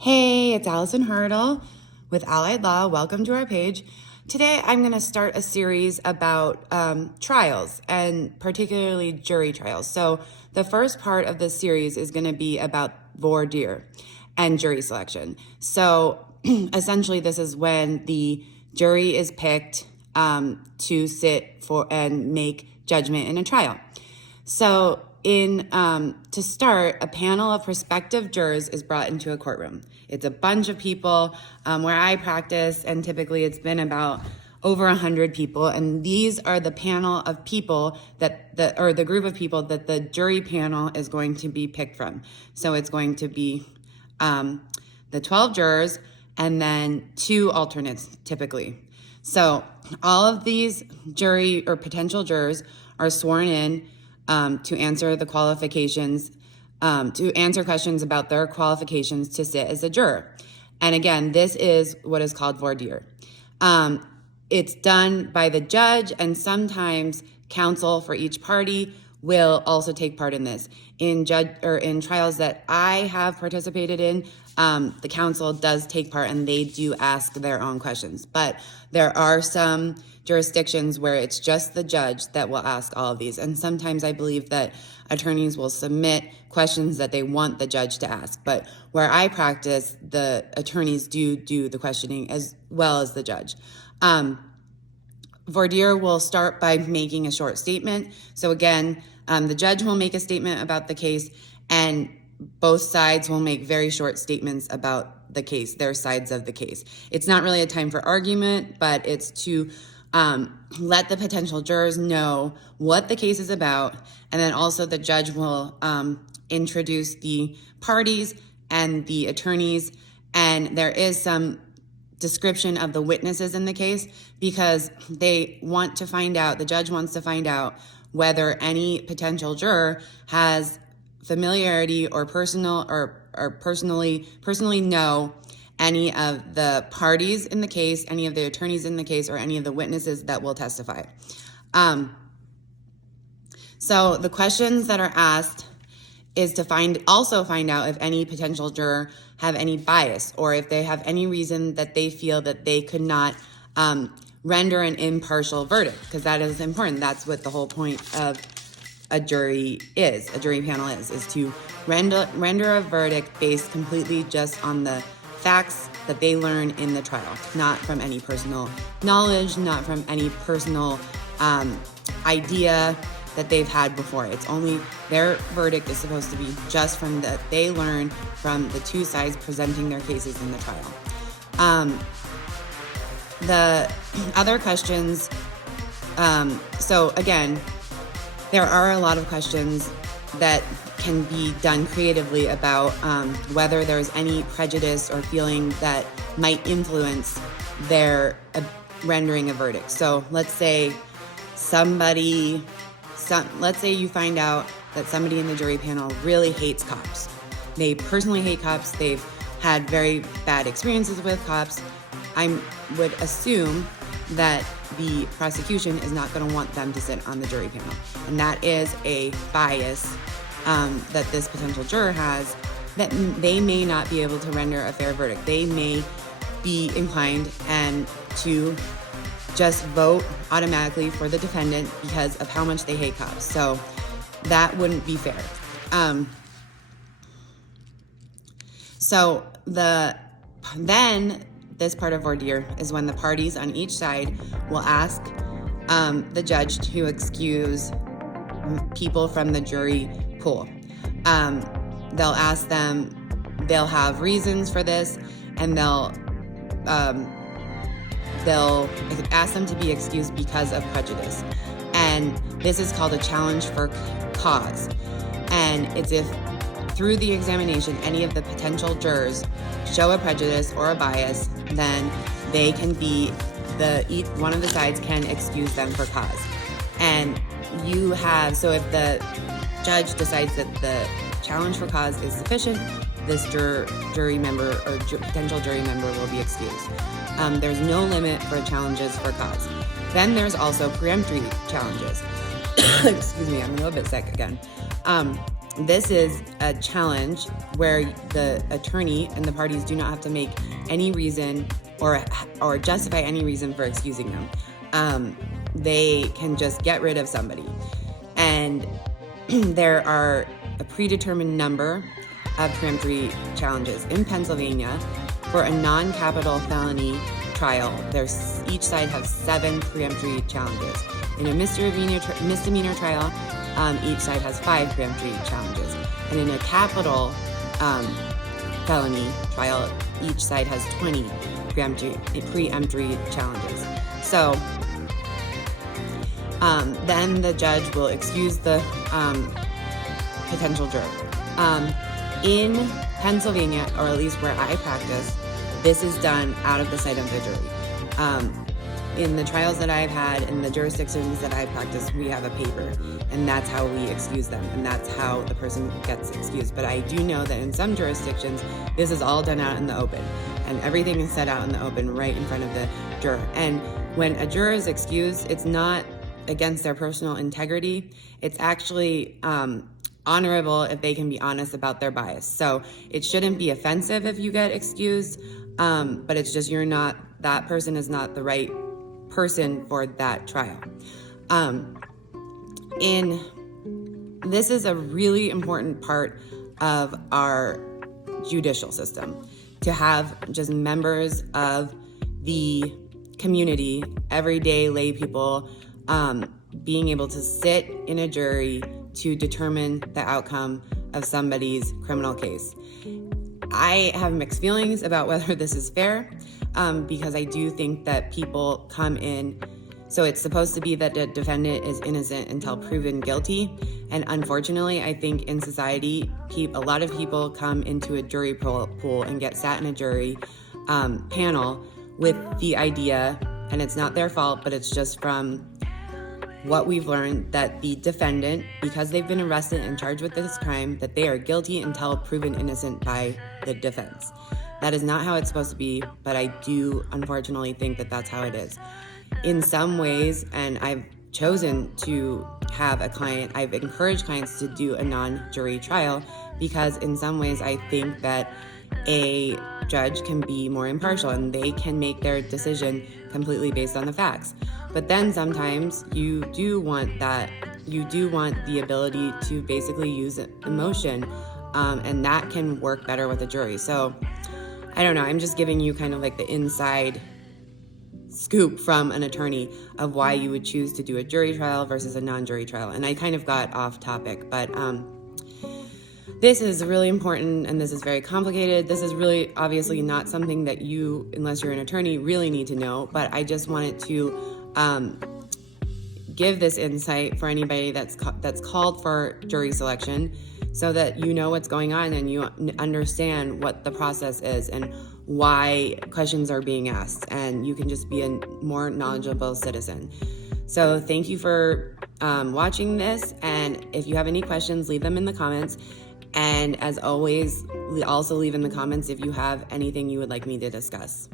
Hey, it's Allison Hartle with Allied Law. Welcome to our page. Today, I'm going to start a series about trials and particularly jury trials. So the first part of this series is going to be about voir dire and jury selection. So essentially, this is when the jury is picked to sit for and make judgment in a trial. So to start, a panel of prospective jurors is brought into a courtroom. It's a bunch of people where I practice, and typically it's been about over 100 people. And these are the panel of people or the group of people that the jury panel is going to be picked from. So it's going to be the 12 jurors and then 2 alternates typically. So all of these jury or potential jurors are sworn in to answer the qualifications, to answer questions about their qualifications to sit as a juror. And again, this is what is called voir dire. It's done by the judge, and sometimes counsel for each party will also take part in this. In trials that I have participated in, the counsel does take part and they do ask their own questions. But there are some jurisdictions where it's just the judge that will ask all of these. And sometimes I believe that attorneys will submit questions that they want the judge to ask. But where I practice, the attorneys do the questioning as well as the judge. Voir dire will start by making a short statement. So again, the judge will make a statement about the case, and both sides will make very short statements about the case, their sides of the case. It's not really a time for argument, but it's to let the potential jurors know what the case is about, and then also the judge will introduce the parties and the attorneys, and there is some description of the witnesses in the case because the judge wants to find out whether any potential juror has familiarity or personally know any of the parties in the case, any of the attorneys in the case, or any of the witnesses that will testify. So the questions that are asked is to find out if any potential juror have any bias or if they have any reason that they feel that they could not render an impartial verdict, because that is important. That's what the whole point of a jury panel is to render a verdict based completely just on the facts that they learn in the trial, not from any personal knowledge, not from any personal idea that they've had before. It's only their verdict is supposed to be just from that they learn from the 2 sides presenting their cases in the trial. The other questions, so again, there are a lot of questions that can be done creatively about whether there's any prejudice or feeling that might influence their rendering a verdict. So let's say you find out that somebody in the jury panel really hates cops. They personally hate cops. They've had very bad experiences with cops. I would assume that the prosecution is not going to want them to sit on the jury panel. And that is a bias that this potential juror has, that they may not be able to render a fair verdict. They may be inclined to just vote automatically for the defendant because of how much they hate cops. So that wouldn't be fair. Then this part of voir dire is when the parties on each side will ask the judge to excuse people from the jury pool. They'll ask them, they'll have reasons for this, and they'll ask them to be excused because of prejudice. And this is called a challenge for cause. And it's if through the examination, any of the potential jurors show a prejudice or a bias, then they can each one of the sides can excuse them for cause. And so if the judge decides that the challenge for cause is sufficient, this jury member or potential jury member will be excused. There's no limit for challenges for cause. Then there's also preemptory challenges. Excuse me, I'm a little bit sick again. this is a challenge where the attorney and the parties do not have to make any reason or justify any reason for excusing them. They can just get rid of somebody. And there are a predetermined number of peremptory challenges. In Pennsylvania, for a non-capital felony trial, each side has 7 peremptory challenges. In a misdemeanor trial, each side has 5 peremptory challenges. And in a capital felony trial, each side has 20 preemptory challenges. So then the judge will excuse the potential juror. In Pennsylvania, or at least where I practice, this is done out of the sight of the jury. In the trials that I've had, in the jurisdictions that I practice, we have a paper, and that's how we excuse them, and that's how the person gets excused. But I do know that in some jurisdictions, this is all done out in the open, and everything is set out in the open right in front of the juror. And when a juror is excused, it's not against their personal integrity. It's actually honorable if they can be honest about their bias. So it shouldn't be offensive if you get excused, but it's just that person is not the right person for that trial. This is a really important part of our judicial system, to have just members of the community, everyday lay people, being able to sit in a jury to determine the outcome of somebody's criminal case. I have mixed feelings about whether this is fair, because I do think that people come in, so it's supposed to be that the defendant is innocent until proven guilty, and unfortunately, I think in society, a lot of people come into a jury pool and get sat in a jury panel with the idea, and it's not their fault, but it's just from what we've learned, that the defendant, because they've been arrested and charged with this crime, that they are guilty until proven innocent by the defense. That is not how it's supposed to be, but I do unfortunately think that that's how it is. In some ways, and I've chosen to have I've encouraged clients to do a non-jury trial, because in some ways I think that a judge can be more impartial and they can make their decision completely based on the facts. But then sometimes you do want the ability to basically use emotion, and that can work better with a jury. So I don't know, I'm just giving you kind of like the inside scoop from an attorney of why you would choose to do a jury trial versus a non-jury trial. And I kind of got off topic, but this is really important, and this is very complicated. This is really obviously not something that you, unless you're an attorney, really need to know, but I just wanted to give this insight for anybody that's called for jury selection, so that you know what's going on and you understand what the process is and why questions are being asked, and you can just be a more knowledgeable citizen. So thank you for watching this, and if you have any questions, leave them in the comments. And as always, also leave in the comments if you have anything you would like me to discuss.